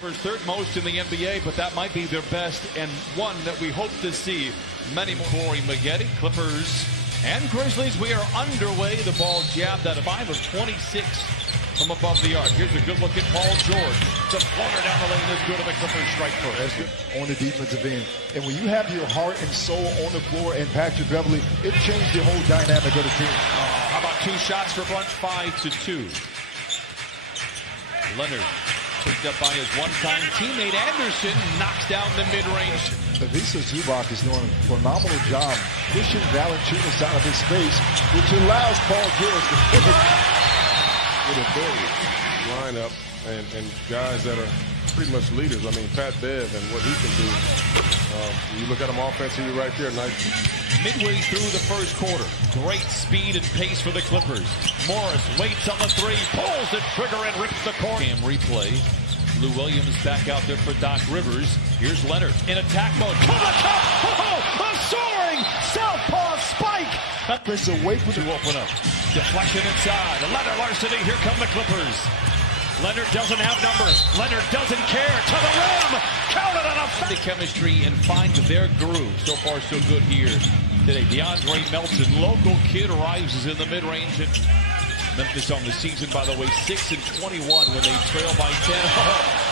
Third most in the NBA, but that might be their best and one that we hope to see many more. Corey Maggette, Clippers and Grizzlies. We are underway. The ball jabbed out of 5 of 26 from above the arc. Here's a good look at Paul George. The floater down the lane is good, and the Clippers strike first. On the defensive end. And when you have your heart and soul on the floor and Patrick Beverley, it changed the whole dynamic of the team. How about 2 shots for Brunch? 5-2. Leonard picked up by his one-time teammate Anderson, knocks down the mid-range. Ivica Zubac is doing a phenomenal job pushing Valanciunas out of his space, which allows Paul George to pivot with a very lineup and guys that are pretty much leaders. I mean, Pat Bev and what he can do. You look at him offensively right there. Nice. Midway through the first quarter, great speed and pace for the Clippers. Morris waits on the 3, pulls the trigger and rips the corner. Cam replay. Lou Williams back out there for Doc Rivers. Here's Leonard in attack mode. To the cup! Oh, a soaring southpaw spike! That's away from to open up. Deflection inside. Leonard Larceny. Here come the Clippers. Leonard doesn't have numbers. Leonard doesn't care. To the rim. Counted on a chemistry and find their groove. So far, so good here today. DeAndre Melton, local kid, rises in the mid-range. Memphis on the season, by the way, 6-21 when they trail by 10.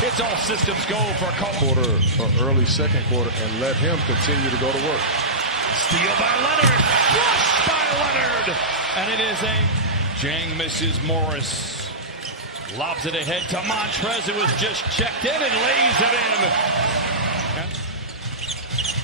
It's all systems go for quarter or early second quarter and let him continue to go to work. Steal by Leonard. Flush by Leonard. And it is a Jang misses Morris. Lobs it ahead to Montrez, who was just checked in and lays it in.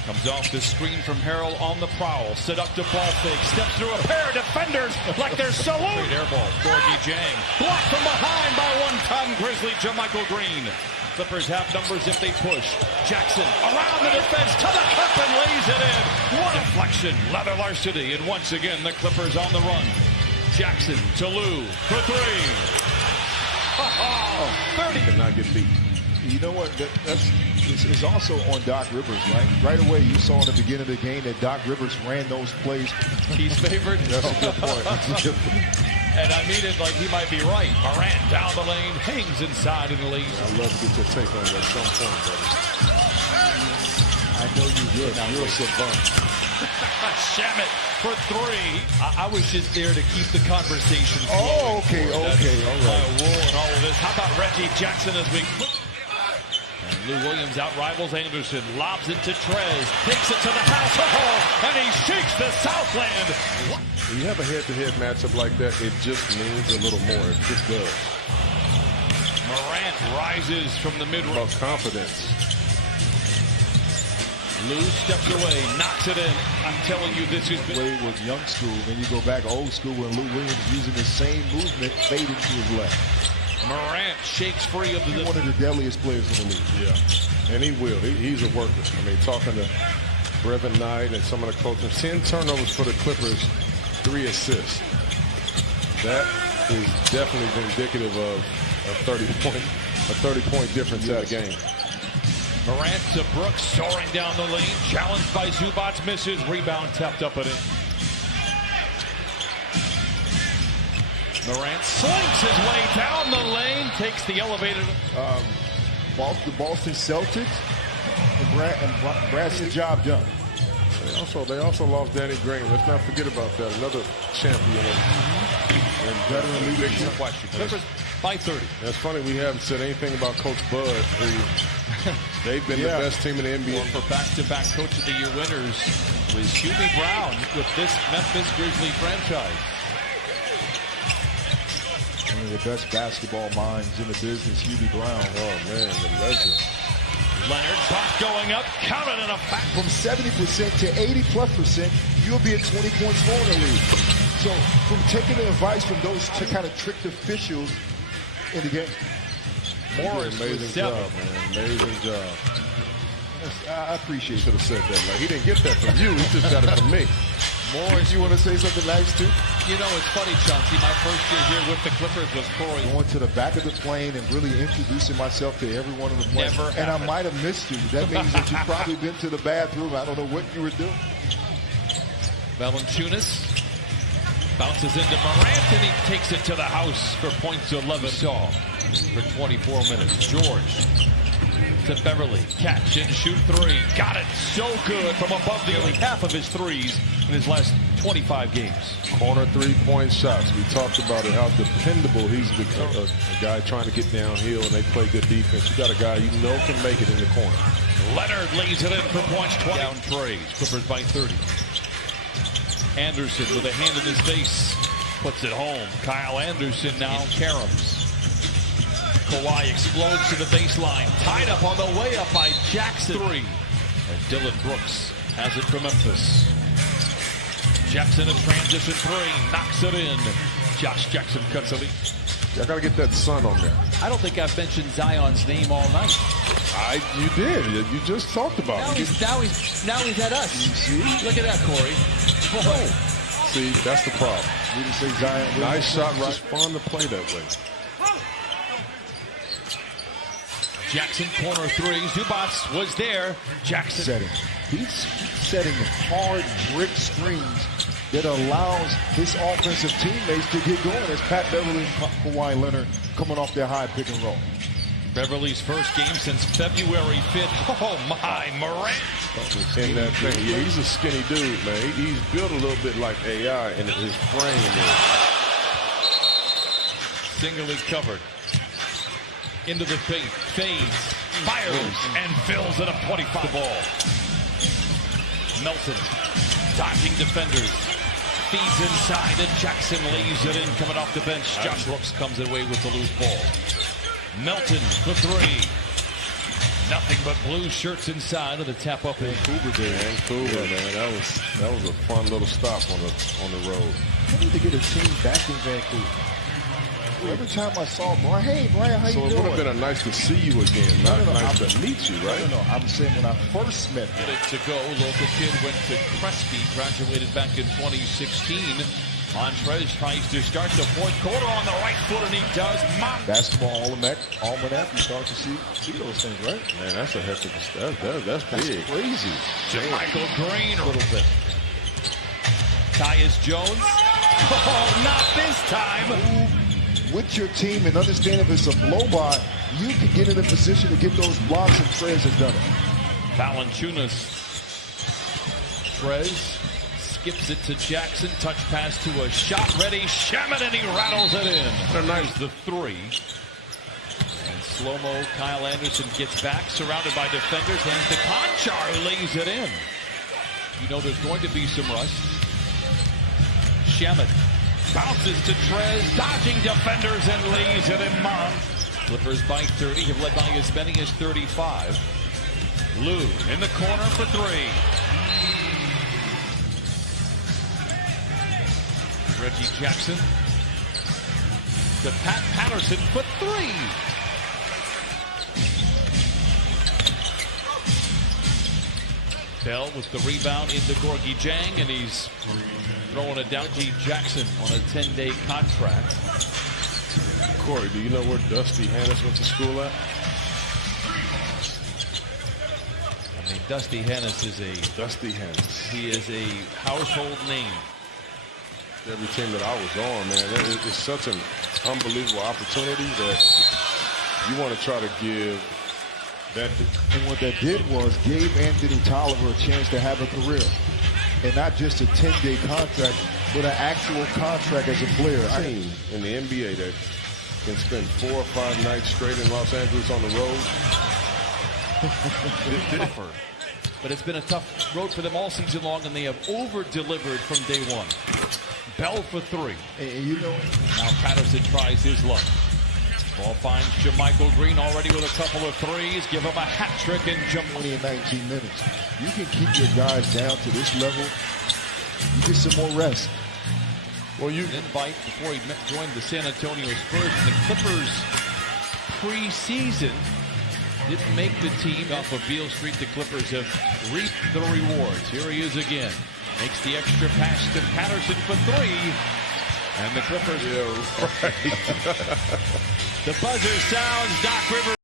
Comes off the screen from Harrell on the prowl. Set up to ball fake. Steps through a pair of defenders like they're salute. Great air ball. Gorgie Jang. Blocked from behind by one-time Grizzly JaMychal Green. Clippers have numbers if they push. Jackson around the defense to the cup and lays it in. What a deflection. Leather Larceny. And once again, the Clippers on the run. Jackson to Lou for 3. 30. Cannot get beat. You know what? It's also on Doc Rivers, right? Right away, you saw in the beginning of the game that Doc Rivers ran those plays. He's favored. That's a good point. And I mean it like he might be right. Morant down the lane, hangs inside and leaves. I'd love to get your take on it at some point, buddy. I know you would. Now you're a savant. Shamit for 3. I was just there to keep the conversation flowing. Oh, okay, all right. Rule and all of this. How about Reggie Jackson as we... And Lou Williams out-rivals Anderson. Lobs it to Trez. Takes it to the house. Oh, and he shakes the Southland. When you have a head-to-head matchup like that, it just means a little more. It just does. Morant rises from the mid-range. About confidence. Lou steps away, knocks it in. I'm telling you, this is... Way was young school, then you go back old school when Lou Williams using the same movement, fading to his left. Morant shakes free of the... One of the deadliest players in the league. Yeah, and he will. He's a worker. I mean, talking to Brevin Knight and some of the coaches, 10 turnovers for the Clippers, 3 assists. That is definitely indicative of a 30-point difference in the game. Morant to Brooks, soaring down the lane, challenged by Zubac, misses, rebound tapped up and in. Morant slinks his way down the lane, takes the elevator. Boston Celtics, and Brad's the job done. They also lost Danny Green. Let's not forget about that. Another champion and veteran leadership. Clippers by 30. That's funny. We haven't said anything about Coach Bud, who they've been the best team in the NBA. For back-to-back Coach of the Year winners was Hubie Brown with this Memphis Grizzlies franchise. One of the best basketball minds in the business, Hubie Brown. Oh, man, the legend. Leonard, buck going up, counted in a fact. From 70% to 80+%, you'll be at 20 points more in the league. So, from taking the advice from those to kind of tricked officials in the game. Morris, amazing job, man. Amazing job. I appreciate it. Should have said that. Like, he didn't get that from you. He just got it from me. Morris, you want to say something nice too? You know, it's funny, Chauncey. My first year here with the Clippers was Corey. Going to the back of the plane and really introducing myself to every one of the players. Never and happened. I might have missed you. That means that you've probably been to the bathroom. I don't know what you were doing. Valanciunas bounces into Morant, and he takes it to the house for points 11. Saw for 24 minutes. George to Beverly. Catch and shoot three. Got it so good from above nearly half of his threes in his last 25 games. Corner three-point shots. We talked about it, how dependable he's become. A guy trying to get downhill, and they play good defense. You got a guy you know can make it in the corner. Leonard lays it in for points. Down trays. Clippers by 30. Anderson with a hand in his face. Puts it home. Kyle Anderson now caroms. Kawhi explodes to the baseline. Tied up on the way up by Jackson. Three. And Dylan Brooks has it for Memphis. Jackson in transition three. Knocks it in. Josh Jackson cuts a lead. I got to get that sun on there. I don't think I've mentioned Zion's name all night. You did. You just talked about it. Now he's at us. See? Look at that, Corey. Oh. See, that's the problem. We didn't say Zion. Nice shot. Right. It's fun to play that way. Jackson corner three. Zubats was there. Jackson setting. He's setting hard brick screens that allows his offensive teammates to get going as Pat Beverly and Kawhi Leonard coming off their high pick and roll. Beverly's first game since February 5th. Oh my, Morant. In that thing. Yeah, he's a skinny dude, man. He's built a little bit like AI in his frame. Singly covered. Into the paint. Fades. Fires. And fills it up 25 the ball. Melton. Dodging defenders. Feeds inside and Jackson lays it in coming off the bench. Josh Brooks comes away with the loose ball. Melton for three. Nothing but blue shirts inside of the tap up in Vancouver there. Vancouver, man. That was a fun little stop on the road. I need to get a team back in Vancouver. Every time I saw Brian, hey Brian, how you doing? So it would have been nice to see you again, not nice to meet you, right? No, I'm saying when I first met him. Minute to go. Local kid went to Crespi, graduated back in 2016. Montrez tries to start the fourth quarter on the right foot, and he does. Basketball almanac, you start to see those things, right? Man, that's a heck of a that's big. Crazy. Michael Green a little bit. Tyus Jones. Oh, not this time. With your team and understand if it's a blow-by, you can get in a position to get those blocks, and Trez has done it. Valanciunas. Trez skips it to Jackson. Touch pass to a shot-ready Shaman, and he rattles it in. Nice the three. And slow-mo Kyle Anderson gets back, surrounded by defenders. Hands to Conchar, who lays it in. You know there's going to be some rust. Shaman. Bounces to Trez, dodging defenders and lays it in Mon. Clippers by 30, have led by as many as 35. Lou in the corner for three. Reggie Jackson to Pat Patterson for three. Bell with the rebound into Gorgie Jang, and he's throwing it down to Jackson on a 10-day contract. Corey, do you know where Dusty Hannis went to school at? I mean, Dusty Hannis is he is a household name. Every team that I was on, man, it's such an unbelievable opportunity that you want to try to give that. And what that did was gave Anthony Tolliver a chance to have a career. And not just a 10-day contract, but an actual contract as a player. Team in the NBA that can spend 4 or 5 nights straight in Los Angeles on the road. Tougher. But it's been a tough road for them all season long, and they have over-delivered from day one. Bell for three. And you know, now Patterson tries his luck. Ball finds JaMychal Green already with a couple of threes. Give him a hat trick and jump 20 and 19 minutes. You can keep your guys down to this level. You get some more rest. Well, you invite before he joined the San Antonio Spurs. And the Clippers preseason didn't make the team off of Beale Street. The Clippers have reaped the rewards. Here he is again. Makes the extra pass to Patterson for three. And the Clippers. Yeah, right. The buzzer sounds. Doc Rivers.